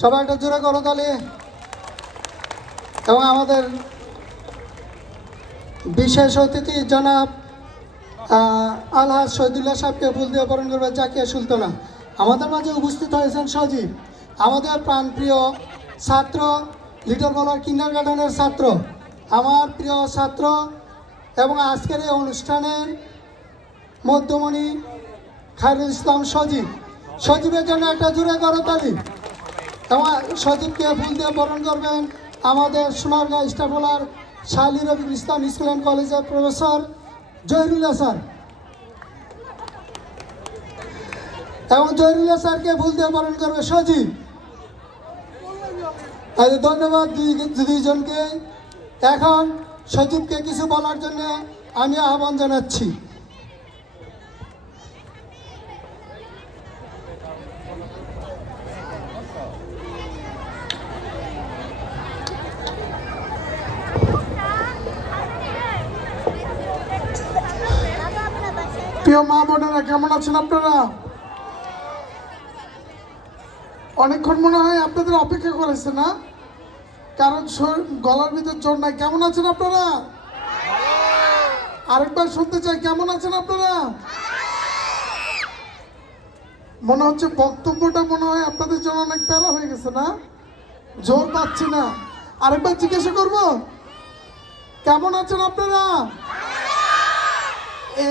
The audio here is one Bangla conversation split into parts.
সবাই একটা জোরে করতালি। এবং আমাদের বিশেষ অতিথি জনাব আলহাজ শহীদুল্লাহ সাহেবকে ফুল দিয়ে বরণ করবে জাকিয়া সুলতানা। আমাদের মাঝে উপস্থিত হয়েছেন সজীব, আমাদের প্রাণপ্রিয় ছাত্র, লিটল বলার কিন্ডার গার্ডেনের ছাত্র, আমার প্রিয় ছাত্র এবং আজকের এই অনুষ্ঠানের মধ্যমণি খায়রুল ইসলাম সজীব। সজীবের জন্য একটা জোরে করতালি। এবং সজীবকে ফুল দিয়ে বরণ করবেন আমাদের সোনারগাঁ স্টাফ বলার শালী রবিউল ইসলাম স্কুল অ্যান্ড কলেজের প্রফেসর জহিরুল্লাহ স্যার। এবং জহিরুল্লাহ স্যারকে ফুল দিয়ে বরণ করবে সজীব। ধন্যবাদ দুইজনকে। এখন সজীবকে কিছু বলার জন্য আমি আহ্বান জানাচ্ছি। প্রিয় মা বোনেরা, কেমন আছেন আপনারা? অনেকক্ষণ মনে হয় আপনাদের অপেক্ষা করেছে না, কারণ গলার ভিতর জোর নাই। কেমন আছেন আপনারা? আরেকবার শুনতে চাই, কেমন আছেন আপনারা? মনে হচ্ছে বক্তব্যটা মনে হয় আপনাদের জন্য অনেক প্যারা হয়ে গেছে না, জোর পাচ্ছি না। আরেকবার জিজ্ঞাসা করব, কেমন আছেন আপনারা?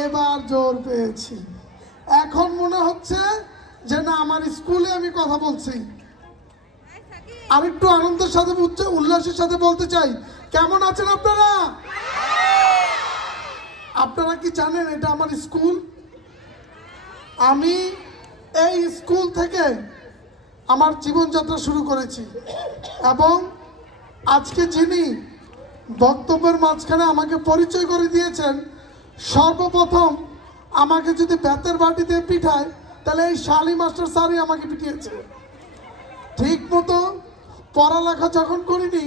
এবার জোর পেয়েছি। এখন মনে হচ্ছে যে না, আমার স্কুলে আমি কথা বলছি। আরেকটু আনন্দের সাথে উল্লাসের সাথে বলতে চাই, কেমন আছেন আপনারা? আপনারা কি জানেন এটা আমার স্কুল? আমি এই স্কুল থেকে আমার জীবনযাত্রা শুরু করেছি এবং আজকে যিনি বক্তব্যের মাঝখানে আমাকে পরিচয় করে দিয়েছেন, সর্বপ্রথম আমাকে যদি বেতের বাটি দিয়ে পিঠায়, তাহলে এই শালী মাস্টার স্যারই আমাকে পিটিয়েছে। ঠিক মতো পড়ালেখা যখন করিনি,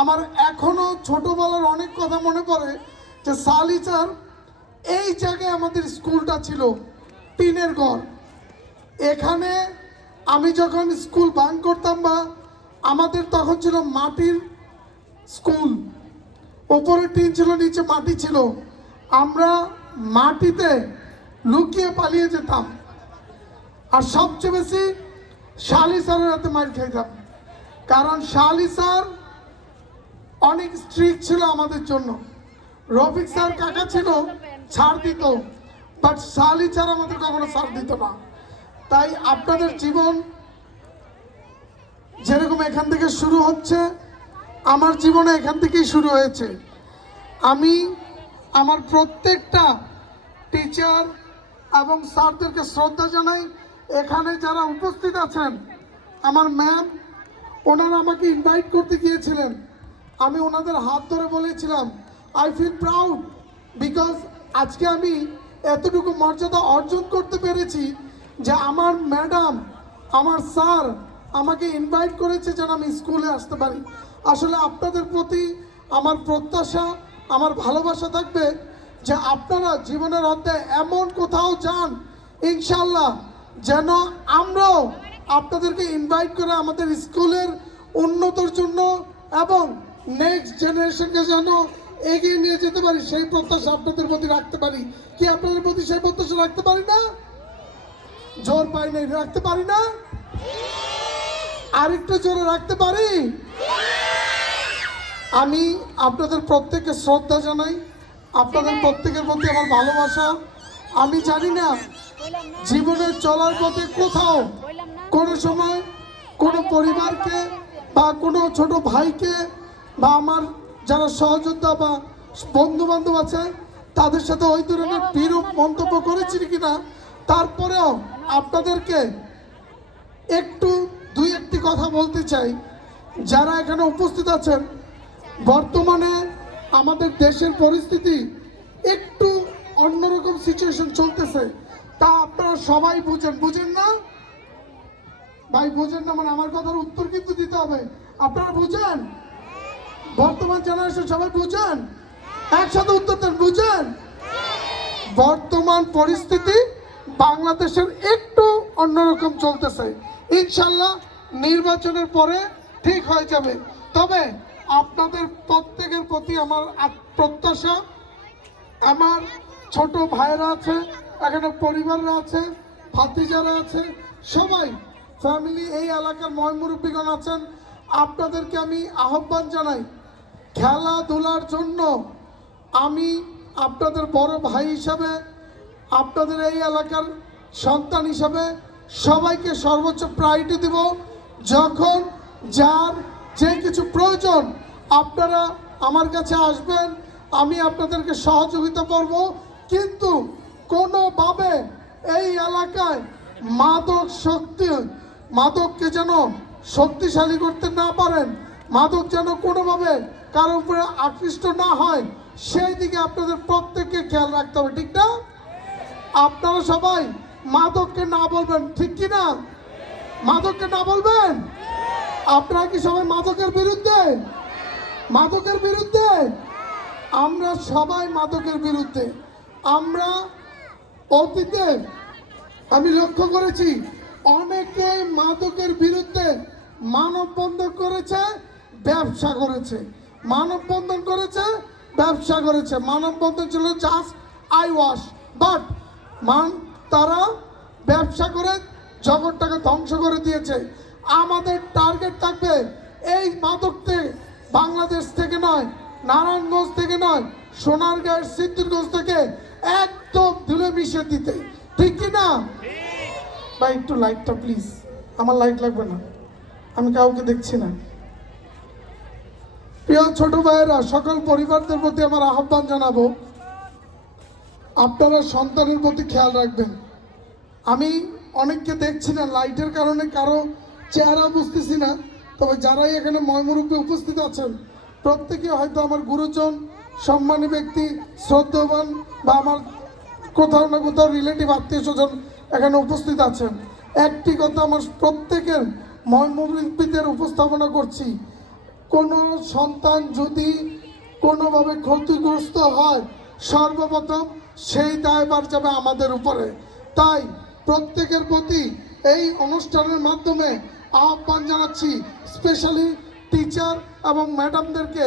আমার এখনো ছোটবেলার অনেক কথা মনে পড়ে যে শালী স্যার, এই জায়গায় আমাদের স্কুলটা ছিল টিনের ঘর। এখানে আমি যখন স্কুল বাঙ্ক করতাম, বা আমাদের তখন ছিল মাটির স্কুল, ওপরে টিন ছিল, নিচে মাটি ছিল, আমরা মাটিতে লুকিয়ে পালিয়ে যেতাম। আর সবচেয়ে বেশি শালী স্যারের হাতে মার খাইতাম, কারণ শালী স্যার অনেক স্ট্রিক্ট ছিল আমাদের জন্য। রফিক স্যার কাকা ছিল, ছাড় দিত, বাট শালী স্যার আমাদের কখনো ছাড় দিত না। তাই আপনাদের জীবন যেরকম এখান থেকে শুরু হচ্ছে, আমার জীবনে এখান থেকেই শুরু হয়েছে। আমি আমার প্রত্যেকটা টিচার এবং স্যারদেরকে শ্রদ্ধা জানাই। এখানে যারা উপস্থিত আছেন, আমার ম্যাম, ওনারা আমাকে ইনভাইট করতে গিয়েছিলেন। আমি ওনাদের হাত ধরে বলেছিলাম, আই ফিল প্রাউড, বিকজ আজকে আমি এতটুকু মর্যাদা অর্জন করতে পেরেছি যে আমার ম্যাডাম, আমার স্যার আমাকে ইনভাইট করেছে যেন আমি স্কুলে আসতে পারি। আসলে আপনাদের প্রতি আমার প্রত্যাশা, আমার ভালোবাসা থাকবে যে আপনারা জীবনের অধ্যায়ে এমন কোথাও যান, ইনশাল্লাহ, যেন আমরাও আপনাদেরকে ইনভাইট করে আমাদের স্কুলের উন্নতির জন্য এবং নেক্সট জেনারেশনকে যেন এগিয়ে নিয়ে যেতে পারি, সেই প্রত্যাশা আপনাদের প্রতি রাখতে পারি। কি আপনাদের প্রতি সেই প্রত্যাশা রাখতে পারি না? জোর পাই নাই, রাখতে পারি না? আরেকটু জোরে রাখতে পারি? আমি আপনাদের প্রত্যেককে শ্রদ্ধা জানাই, আপনাদের প্রত্যেকের প্রতি আমার ভালোবাসা। আমি জানি না জীবনে চলার পথে কোথাও কোনো সময় কোনো পরিবারকে বা কোনো ছোট ভাইকে বা আমার যারা সহযোদ্ধা বা বন্ধু বান্ধব আছে তাদের সাথে ওই ধরনের বিরূপ মন্তব্য করেছি কিনা, তারপরেও আপনাদেরকে একটু দুই একটি কথা বলতে চাই। যারা এখানে উপস্থিত আছেন, বর্তমানে আমাদের দেশের পরিস্থিতি একটু অন্যরকম সিচুয়েশন চলতেছে, তা আপনারা সবাই বুঝেন না ভাই? বুঝেন না মানে আমার কথার উত্তর কিন্তু দিতে হবে। আপনারা বুঝেন? বর্তমান জেনারেশন সবাই বুঝেন? একসাথে উত্তর দেন, বুঝেন? বর্তমান পরিস্থিতি বাংলাদেশের একটু অন্যরকম চলতেছে। ইনশাল্লাহ নির্বাচনের পরে ঠিক হয়ে যাবে। তবে আপনাদের প্রত্যেকের প্রতি আমার প্রত্যাশা, আমার ছোট ভাইরা আছে, এখানে পরিবাররা আছে, ভাতিজারা আছে, সবাই ফ্যামিলি, এই এলাকার ময়মুরব্বীগণ আছেন, আপনাদেরকে আমি আহ্বান জানাই খেলাধুলার জন্য। আমি আপনাদের বড় ভাই হিসাবে, আপনাদের এই এলাকার সন্তান হিসাবে সবাইকে সর্বোচ্চ প্রায়োরিটি দিব। যখন যার যে কিছু প্রয়োজন আপনারা আমার কাছে আসবেন, আমি আপনাদেরকে সহযোগিতা করব। কিন্তু কোনোভাবে এই এলাকায় মাদককে যেন শক্তিশালী করতে না পারেন, মাদক যেন কোনোভাবে কারো উপরে আকৃষ্ট না হয়, সেই দিকে আপনাদের প্রত্যেককে খেয়াল রাখতে হবে, ঠিক না? আপনারা সবাই মাদককে না বলবেন, ঠিক কি না? মাদককে না বলবেন। আপনারা কি সবাই মাদকের বিরুদ্ধে? মাদকের বিরুদ্ধে? আমরা সবাই মাদকের বিরুদ্ধে। আমরা অতীতে আমি লক্ষ্য করেছি অনেকে মাদকের বিরুদ্ধে মানববন্ধন করেছে, ব্যবসা করেছে। মানববন্ধন করেছে, ব্যবসা করেছে। মানববন্ধন ছিল জাস্ট আই ওয়াশ, বাট তারা ব্যবসা করে জগৎটাকে ধ্বংস করে দিয়েছে। আমাদের টার্গেট থাকবে এই মাদকতে বাংলাদেশ থেকে নয়, নারায়ণগঞ্জ থেকে নয়, সোনারগাঁয়ের সিদ্ধিরগঞ্জ থেকে একদম ধুলে মিশে দিতে, ঠিক কি না? ভাই একটু লাইটটা প্লিজ, আমার লাইট লাগবে না, আমি কাউকে দেখছি না। প্রিয় ছোট ভাইয়েরা, সকল পরিবারদের প্রতি আমার আহ্বান জানাবো, আপনারা সন্তানের প্রতি খেয়াল রাখবেন। আমি অনেককে দেখছি না, লাইটের কারণে কারো চেহারা বুঝতেছি না, তবে যারাই এখানে ময়মুরব্বী উপস্থিত আছেন প্রত্যেকে হয়তো আমার গুরুজন, সম্মানী ব্যক্তি, শ্রদ্ধাবান বা আমার কোথাও না কোথাও রিলেটিভ আত্মীয় স্বজন এখানে উপস্থিত আছেন। একটি কথা আমার প্রত্যেকের ময়মুরব্বীদের উপস্থাপনা করছি, কোনো সন্তান যদি কোনোভাবে ক্ষতিগ্রস্ত হয় সর্বপ্রথম সেই দায়ভার যাবে আমাদের উপরে। তাই প্রত্যেকের প্রতি এই অনুষ্ঠানের মাধ্যমে আহ্বান জানাচ্ছি, স্পেশালি টিচার এবং ম্যাডামদেরকে,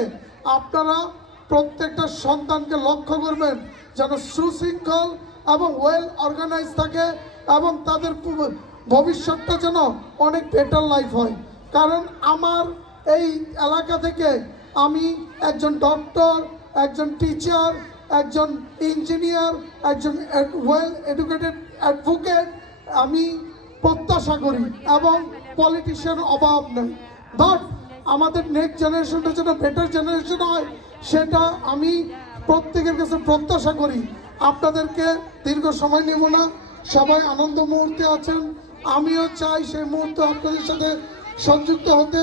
আপনারা প্রত্যেকটা সন্তানকে লক্ষ্য করবেন যেন সুশৃঙ্খল এবং ওয়েল অর্গানাইজ থাকে এবং তাদের ভবিষ্যৎটা যেন অনেক বেটার লাইফ হয়। কারণ আমার এই এলাকা থেকে আমি একজন ডক্টর, একজন টিচার, একজন ইঞ্জিনিয়ার, একজন ওয়েল এডুকেটেড অ্যাডভোকেট আমি প্রত্যাশা করি এবং পলিটিশিয়ান অভাব নেই। বাট আমাদের নেক্সট জেনারেশনটা যেন বেটার জেনারেশন হয় সেটা আমি প্রত্যেকের কাছে প্রত্যাশা করি। আপনাদেরকে দীর্ঘ সময় নেব না, সবাই আনন্দ মুহূর্তে আছেন, আমিও চাই সেই মুহূর্তে আপনাদের সাথে সংযুক্ত হতে।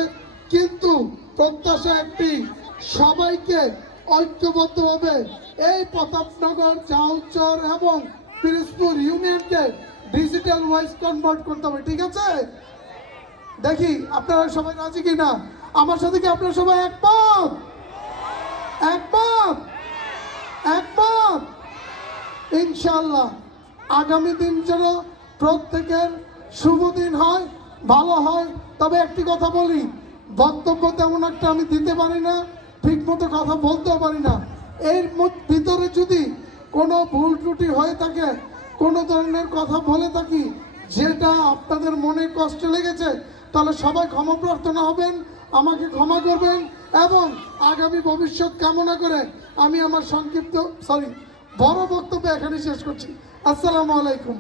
কিন্তু প্রত্যাশা একটি, সবাইকে ঐক্যবদ্ধভাবে এই প্রতাপনগর, জাউচর এবং পিরোজপুর ইউনিয়নকে ডিজিটাল ওয়াইজ কনভার্ট করতে হবে, ঠিক আছে? দেখি আপনারা সবাই রাজি কিনা, আমার সাথে কি আপনারা সবাই একমত? একমত? একমত? ইনশাআল্লাহ আগামী দিন যেন প্রত্যেকের শুভ দিন হয়, ভালো হয়। তবে একটি কথা বলি, বক্তব্য তেমন একটা আমি দিতে পারি না, ঠিক মতো কথা বলতেও পারি না। এর ভিতরে যদি কোনো ভুল ত্রুটি হয়ে থাকে, কোনো ধরনের কথা বলে থাকি যেটা আপনাদের মনে কষ্ট লেগেছে, তাহলে সবাই ক্ষমা প্রার্থনা হবেন, আমাকে ক্ষমা করবেন এবং আগামী ভবিষ্যৎ কামনা করে আমি আমার সংক্ষিপ্ত বড় বক্তব্য এখানে শেষ করছি। আসসালামু আলাইকুম।